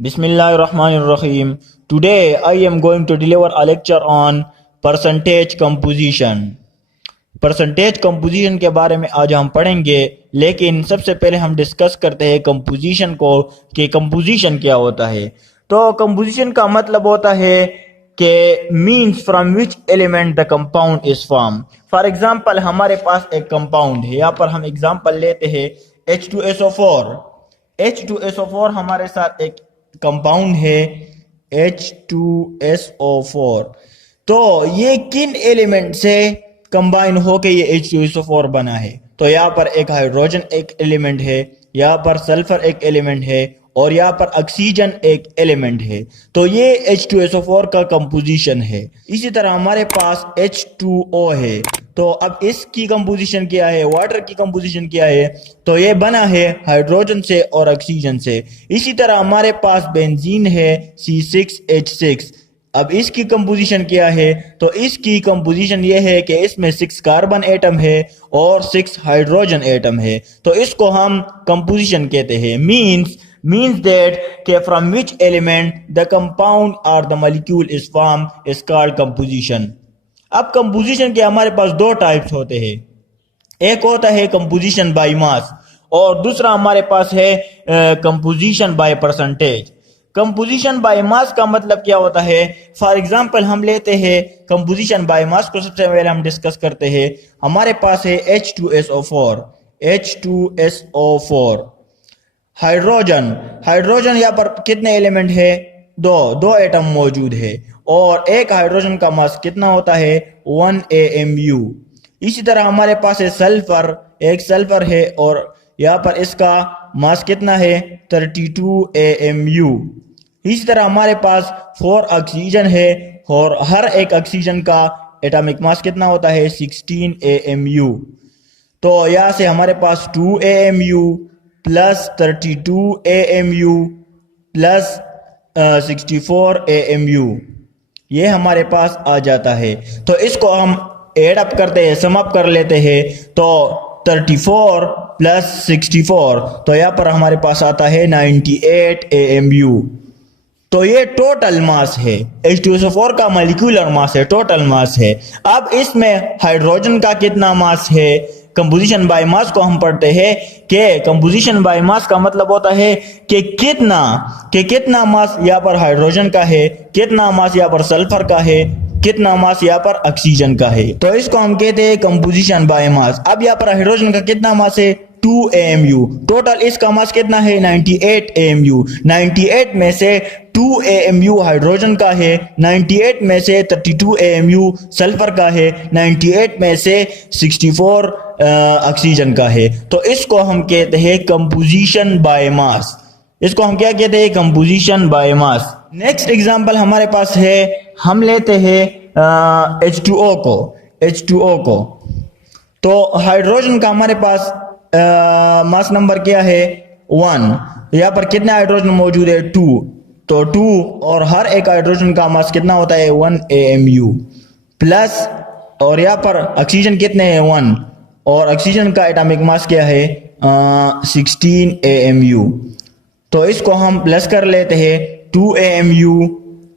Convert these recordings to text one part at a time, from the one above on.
Bismillahirrahmanirrahim. Today I am going to deliver a lecture on percentage composition. Percentage composition के बारे में आज हम पढ़ेंगे, लेकिन सबसे पहले हम डिस्कस करते हैं कंपोजिशन को कि कंपोजिशन क्या होता है। तो कंपोजिशन का मतलब होता है कि means from which element the compound is form. For example हमारे पास एक कंपाउंड है, यहाँ पर हम एग्जांपल लेते हैं H2SO4। H2SO4 हमारे साथ एक कंपाउंड है H2SO4। तो ये किन एलिमेंट से कंबाइन होके ये H2SO4 बना है? तो यहाँ पर एक हाइड्रोजन एक एलिमेंट है, यहाँ पर सल्फर एक एलिमेंट है और यहाँ पर ऑक्सीजन एक एलिमेंट है। तो ये H2SO4 का कंपोजिशन है। इसी तरह हमारे पास H2O है, तो अब इसकी कंपोजिशन क्या है, वाटर की कंपोजिशन क्या है? तो ये बना है हाइड्रोजन से और ऑक्सीजन से। इसी तरह हमारे पास बेंजीन है C6H6। अब इसकी कंपोजिशन क्या है? तो इसकी कंपोजिशन ये है कि इसमें 6 कार्बन एटम है और 6 हाइड्रोजन एटम है। तो इसको हम कंपोजिशन कहते हैं। means that के from which element the compound or the molecule is formed is called composition। अब कंपोजिशन के हमारे पास दो टाइप्स होते हैं, एक होता है कंपोजिशन बाय मास और दूसरा हमारे पास है composition by percentage. Composition by mass का मतलब क्या होता है? फॉर एग्जांपल हम लेते हैं कंपोजिशन बाय मास को, सबसे पहले हम डिस्कस करते हैं। हमारे पास है H2SO4 हाइड्रोजन यहाँ पर कितने एलिमेंट है? दो एटम मौजूद है और एक हाइड्रोजन का मास कितना होता है? 1 AMU। इसी तरह हमारे पास है सल्फर, एक सल्फर है और यहाँ पर इसका मास कितना है? 32 AMU। इसी तरह हमारे पास 4 ऑक्सीजन है और हर एक ऑक्सीजन का एटॉमिक मास कितना होता है? 16 AMU। तो यहाँ से हमारे पास 2 AMU plus 32 AMU plus 64 AMU ये हमारे पास आ जाता है। तो इसको हम एड अप करते हैं, सम अप कर लेते हैं। तो 34 प्लस 64, तो यहाँ पर हमारे पास आता है 98 AMU। तो ये टोटल मास है, H2SO4 का मॉलिक्यूलर मास है, टोटल मास है। अब इसमें हाइड्रोजन का कितना मास है? कंपोजिशन बाय मास को हम पढ़ते हैं कि कंपोजिशन बाय मास का मतलब होता है कि कितना मास यहाँ पर हाइड्रोजन का है, कितना मास यहाँ पर सल्फर का है, कितना मास यहाँ पर ऑक्सीजन का है। तो इसको हम कहते हैं कंपोजिशन बाय मास। अब यहाँ पर हाइड्रोजन का कितना मास है? 2 AMU। टोटल इसका मास कितना है? 98 AMU। 98 में से 2 AMU हाइड्रोजन का है, 98 में से 32 AMU सल्फर का है, 98 में से 64 ऑक्सीजन का है। तो इसको हम कहते हैं कंपोजिशन बाय मास। इसको हम क्या कहते हैं? Composition by mass. Next example हमारे पास है, हम लेते हैं H2O को। तो हाइड्रोजन का हमारे पास मास नंबर क्या है? 1। यहाँ पर कितने हाइड्रोजन मौजूद है? 2। तो 2 और हर एक हाइड्रोजन का मास कितना होता है? 1 AMU प्लस, और यहाँ पर ऑक्सीजन कितने हैं? 1 और ऑक्सीजन का एटॉमिक मास क्या है? 16 AMU। तो इसको हम प्लस कर लेते हैं, 2 AMU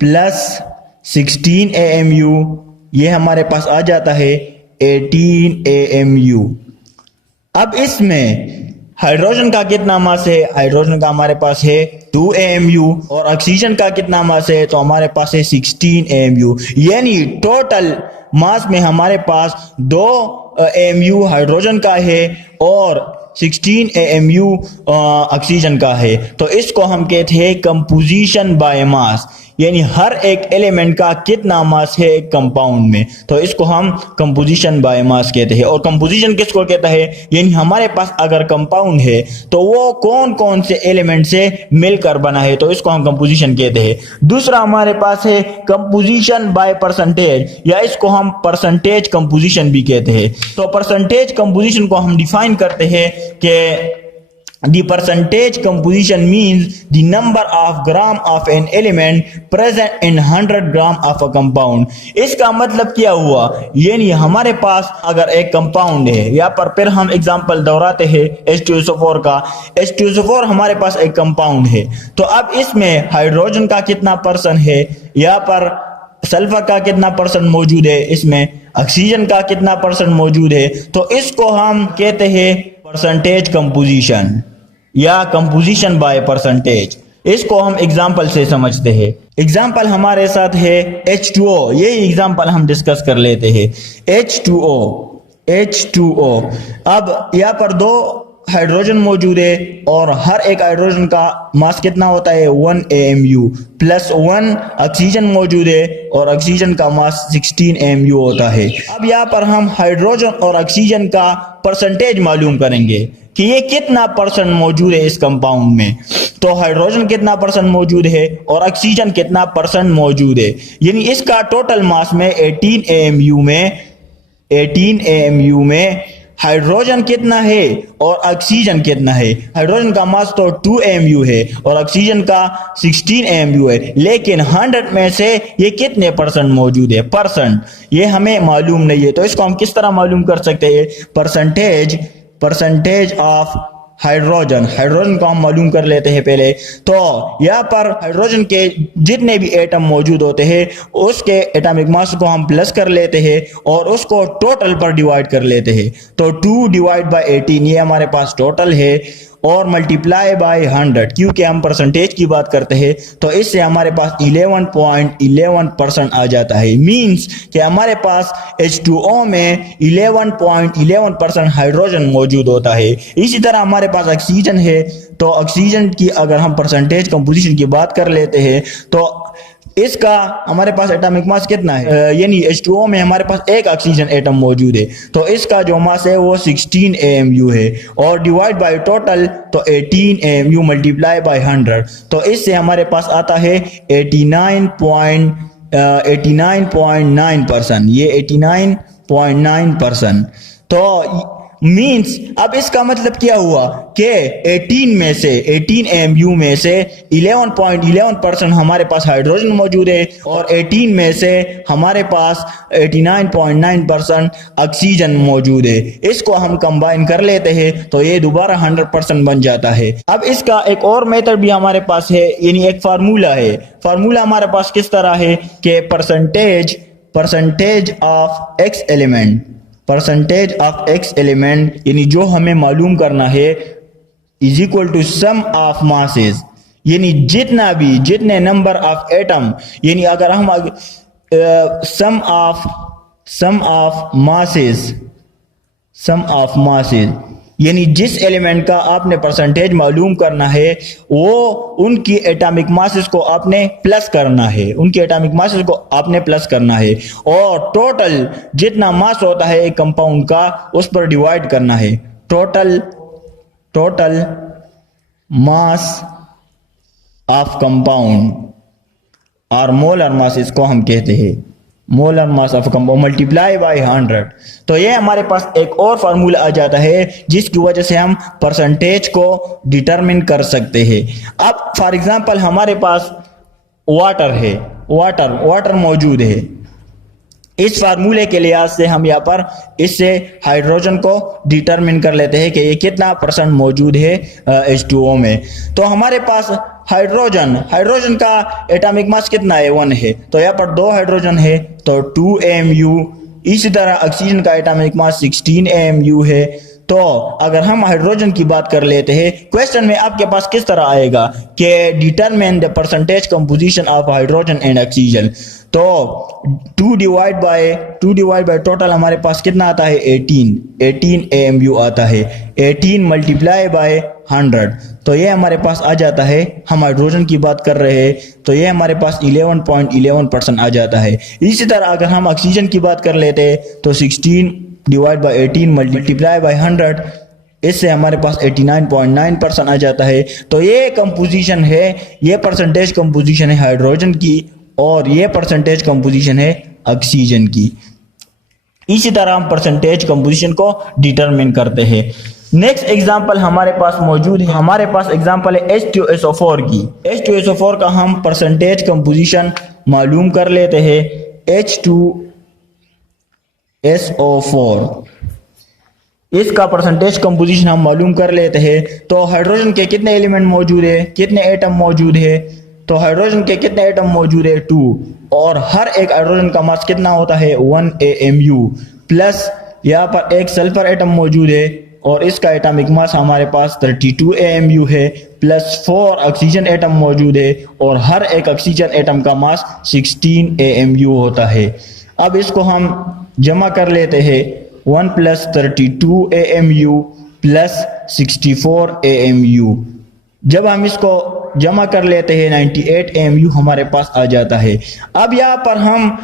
प्लस 16 AMU ये हमारे पास आ जाता है 18 AMU। अब इसमें हाइड्रोजन का कितना मास है? हाइड्रोजन का हमारे पास है 2 AMU और ऑक्सीजन का कितना मास है? तो हमारे पास है 16 AMU। यानी टोटल मास में हमारे पास 2 AMU हाइड्रोजन का है और 16 AMU ऑक्सीजन का है। तो इसको हम कहते हैं कंपोजिशन बाय मास, यानी हर एक एलिमेंट का कितना मास है एक कंपाउंड में। तो इसको हम कंपोजिशन बाय मास कहते हैं। और कंपोजिशन किसको कहता है? यानी हमारे पास अगर कंपाउंड है तो वो कौन कौन से एलिमेंट से मिलकर बना है, तो इसको हम कंपोजिशन कहते हैं। दूसरा हमारे पास है कंपोजिशन बाय परसेंटेज, या इसको हम परसेंटेज कंपोजिशन भी कहते हैं। तो परसेंटेज कंपोजिशन को हम डिफाइन करते हैं कि The percentage composition means the number of gram of an element present in 100 gram of a compound. इसका मतलब क्या हुआ, यानी हमारे पास अगर एक कंपाउंड है, यहाँ पर फिर हम एग्जांपल दोहराते हैं H2SO4 का। H2SO4 हमारे पास एक कंपाउंड है, तो अब इसमें हाइड्रोजन का कितना परसेंट है, यहाँ पर सल्फर का कितना परसेंट मौजूद है, इसमें ऑक्सीजन का कितना परसेंट मौजूद है, तो इसको हम कहते हैं परसेंटेज कंपोजिशन या कंपोजिशन बाय परसेंटेज। इसको हम एग्जांपल से समझते हैं। एग्जांपल हमारे साथ है H2O, यही एग्जांपल हम डिस्कस कर लेते हैं। H2O अब यहाँ पर दो हाइड्रोजन मौजूद है और हर एक हाइड्रोजन का मास कितना होता है 1 AMU प्लस 1 ऑक्सीजन मौजूद है और ऑक्सीजन का मास 16 AMU होता है। अब यहाँ पर हम हाइड्रोजन और ऑक्सीजन का परसेंटेज मालूम करेंगे कि ये कितना परसेंट मौजूद है इस कंपाउंड में। तो हाइड्रोजन कितना परसेंट मौजूद है और ऑक्सीजन कितना परसेंट मौजूद है, यानी इसका टोटल मास में 18 AMU में हाइड्रोजन कितना है और ऑक्सीजन कितना है। हाइड्रोजन का मास तो 2 AMU है और ऑक्सीजन का 16 AMU है, लेकिन 100 में से ये कितने परसेंट मौजूद है, परसेंट, ये हमें मालूम नहीं है। तो इसको हम किस तरह मालूम कर सकते हैं, परसेंटेज ऑफ हाइड्रोजन को हम मालूम कर लेते हैं पहले। तो यहाँ पर हाइड्रोजन के जितने भी एटम मौजूद होते हैं उसके एटॉमिक मास को हम प्लस कर लेते हैं और उसको टोटल पर डिवाइड कर लेते हैं। तो 2 डिवाइड बाय 18 ये हमारे पास टोटल है और मल्टीप्लाई बाय 100, क्योंकि हम परसेंटेज की बात करते हैं तो इससे हमारे पास 11.11% आ जाता है। मींस कि हमारे पास H2O में 11.11% हाइड्रोजन मौजूद होता है। इसी तरह हमारे पास ऑक्सीजन है, तो ऑक्सीजन की अगर हम परसेंटेज कंपोजिशन की बात कर लेते हैं तो इसका हमारे पास एटॉमिक मास कितना है, यानी H2O में हमारे पास एक ऑक्सीजन एटम मौजूद है, तो इसका जो मास है वो 16 AMU है और डिवाइड बाय टोटल तो 18 AMU मल्टीप्लाई बाय 100, तो इससे हमारे पास आता है 89.9%, ये 89.9%। तो मींस अब इसका मतलब क्या हुआ कि 18 AMU में से 11.11% हमारे पास हाइड्रोजन मौजूद है और 18 में से हमारे पास 89.9% ऑक्सीजन मौजूद है। इसको हम कंबाइन कर लेते हैं तो ये दोबारा 100% बन जाता है। अब इसका एक और मेथड भी हमारे पास है, यानी एक फार्मूला है। फार्मूला हमारे पास किस तरह है कि परसेंटेज ऑफ एक्स एलिमेंट यानी जो हमें मालूम करना है is equal to sum of masses, यानी जितने नंबर ऑफ एटम, यानी अगर हम सम ऑफ मासेस यानी जिस एलिमेंट का आपने परसेंटेज मालूम करना है वो उनकी एटॉमिक मासेस को आपने प्लस करना है, और टोटल जितना मास होता है एक कंपाउंड का उस पर डिवाइड करना है। टोटल मास ऑफ कंपाउंड और मोलर मास इसको हम कहते हैं, molar mass of compound multiply by 100। तो ये हमारे पास एक और फार्मूला आ जाता है जिसकी वजह से हम परसेंटेज को डिटरमिन कर सकते हैं। अब फॉर एग्जांपल हमारे पास वाटर है, वाटर मौजूद है। इस फार्मूले के लिहाज से हम यहाँ पर इससे हाइड्रोजन को डिटरमिन कर लेते हैं कि ये कितना परसेंट मौजूद है H2O में। तो हमारे पास हाइड्रोजन का एटॉमिक मास कितना है 1 है, तो यहाँ पर 2 हाइड्रोजन है तो 2 AMU। इसी तरह ऑक्सीजन का एटॉमिक मास 16 AMU है। तो अगर हम हाइड्रोजन की बात कर लेते हैं, क्वेश्चन में आपके पास किस तरह आएगा कि determine the percentage composition of hydrogen and oxygen, तो 2 डिवाइड बाय टोटल हमारे पास कितना आता है 18 AMU आता है, 18 मल्टीप्लाई बाय 100, तो ये हमारे पास आ जाता है। हम हाइड्रोजन की बात कर रहे हैं तो ये हमारे पास 11.11% आ जाता है। इसी तरह अगर हम ऑक्सीजन की बात कर लेते हैं तो 16 डिवाइड बाय 18 मल्टीप्लाई बाय 100, इससे हमारे पास 89.9% आ जाता है। तो ये कंपोजिशन है, ये परसेंटेज कंपोजिशन है हाइड्रोजन की और ये परसेंटेज कंपोजिशन है ऑक्सीजन की। इसी तरह हम परसेंटेज कंपोजिशन को डिटरमिन करते हैं। नेक्स्ट एग्जांपल हमारे पास मौजूद है, हमारे पास एग्जांपल है H2SO4 की। H2SO4 का हम परसेंटेज कंपोजिशन मालूम कर लेते हैं। H2SO4 इसका परसेंटेज कंपोजिशन हम मालूम कर लेते हैं। तो हाइड्रोजन के कितने एलिमेंट मौजूद है, कितने एटम मौजूद है? तो हाइड्रोजन के कितने एटम मौजूद है? 2। और हर एक हाइड्रोजन का मास कितना होता है? 1 AMU। प्लस यहाँ पर एक सल्फर एटम मौजूद है और इसका एटॉमिक मास हमारे पास 32 AMU है। प्लस 4 ऑक्सीजन एटम मौजूद है और हर एक ऑक्सीजन एटम का मास 16 AMU होता है। अब इसको हम जमा कर लेते हैं। 1 + 32 AMU प्लस 64 AMU। जब हम इसको जमा कर लेते हैं 98 AMU हमारे पास आ जाता है। अब यहाँ पर हम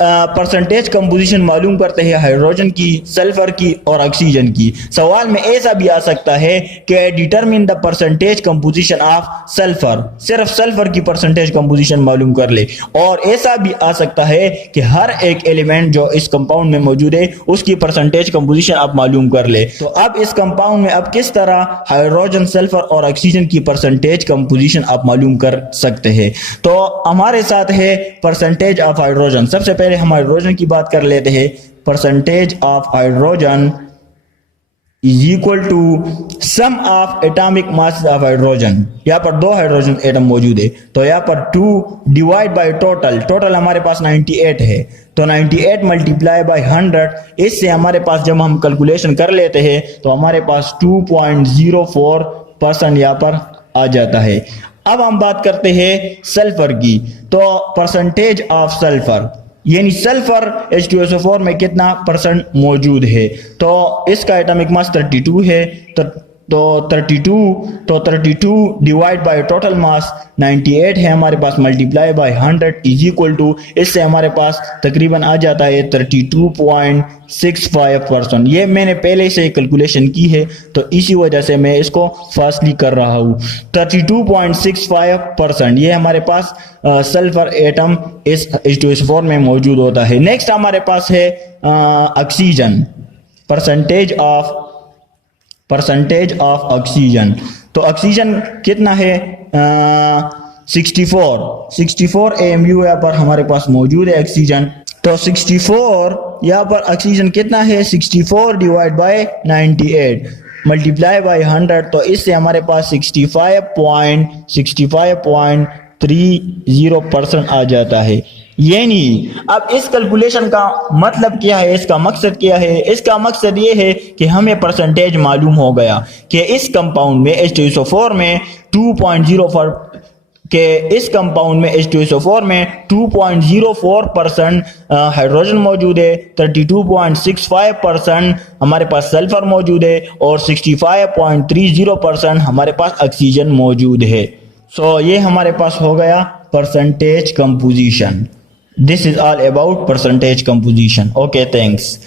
परसेंटेज कंपोजिशन मालूम करते हैं हाइड्रोजन की, सल्फर की और ऑक्सीजन की। सवाल में ऐसा भी आ सकता है कि determine the percentage composition of sulphur, सिर्फ सल्फर की परसेंटेज कंपोजिशन मालूम कर ले। और ऐसा भी आ सकता है कि हर एक एलिमेंट जो इस कंपाउंड में मौजूद है उसकी परसेंटेज कंपोजिशन आप मालूम कर ले। तो अब इस कंपाउंड में अब किस तरह हाइड्रोजन, सल्फर और ऑक्सीजन की परसेंटेज कंपोजिशन आप मालूम कर सकते हैं। तो हमारे साथ है परसेंटेज ऑफ हाइड्रोजन। सबसे पहले हम हाइड्रोजन की बात कर लेते हैं। Percentage of hydrogen is equal to sum of atomic mass of hydrogen. यहाँ पर 2 हाइड्रोजन एटम मौजूद है तो यहाँ पर 2 डिवाइड बाय टोटल हमारे पास 98 है। तो 98 मल्टीप्लाई बाय 100, इससे हमारे पास जब हम कैलकुलेशन कर लेते हैं तो हमारे पास 2.04% यहाँ पर आ जाता है। अब हम बात करते हैं सल्फर की। तो परसेंटेज ऑफ सल्फर यानी सल्फर H2SO4 में कितना परसेंट मौजूद है? तो इसका एटॉमिक मास 32 है। तो 32 डिवाइड बाय टोटल मास 98 है हमारे पास, multiply by 100 is equal to, इससे हमारे पास तकरीबन आ जाता है 32.65%। ये मैंने पहले से कैलकुलेशन की है तो इसी वजह से मैं इसको फास्टली कर रहा हूँ। 32.65% ये हमारे पास सल्फर एटम इस H2SO4 में मौजूद होता है। नेक्स्ट हमारे पास है ऑक्सीजन, परसेंटेज ऑफ ऑक्सीजन। तो ऑक्सीजन कितना है? 64 AMU यहाँ पर हमारे पास मौजूद है ऑक्सीजन। तो 64 यहाँ पर ऑक्सीजन कितना है? 64 डिवाइड बाय 98 मल्टीप्लाई बाय 100, तो इससे हमारे पास 65.30% आ जाता है। यानी अब इस कैलकुलेशन का मतलब क्या है, इसका मकसद क्या है? इसका मकसद ये है कि हमें परसेंटेज मालूम हो गया कि इस कंपाउंड में H2SO4 में 2.04% हाइड्रोजन मौजूद है, 32.65% हमारे पास सल्फर मौजूद है और 65.30% हमारे पास ऑक्सीजन मौजूद है। सो ये हमारे पास हो गया percentage composition. This is all about percentage composition. Okay, thanks.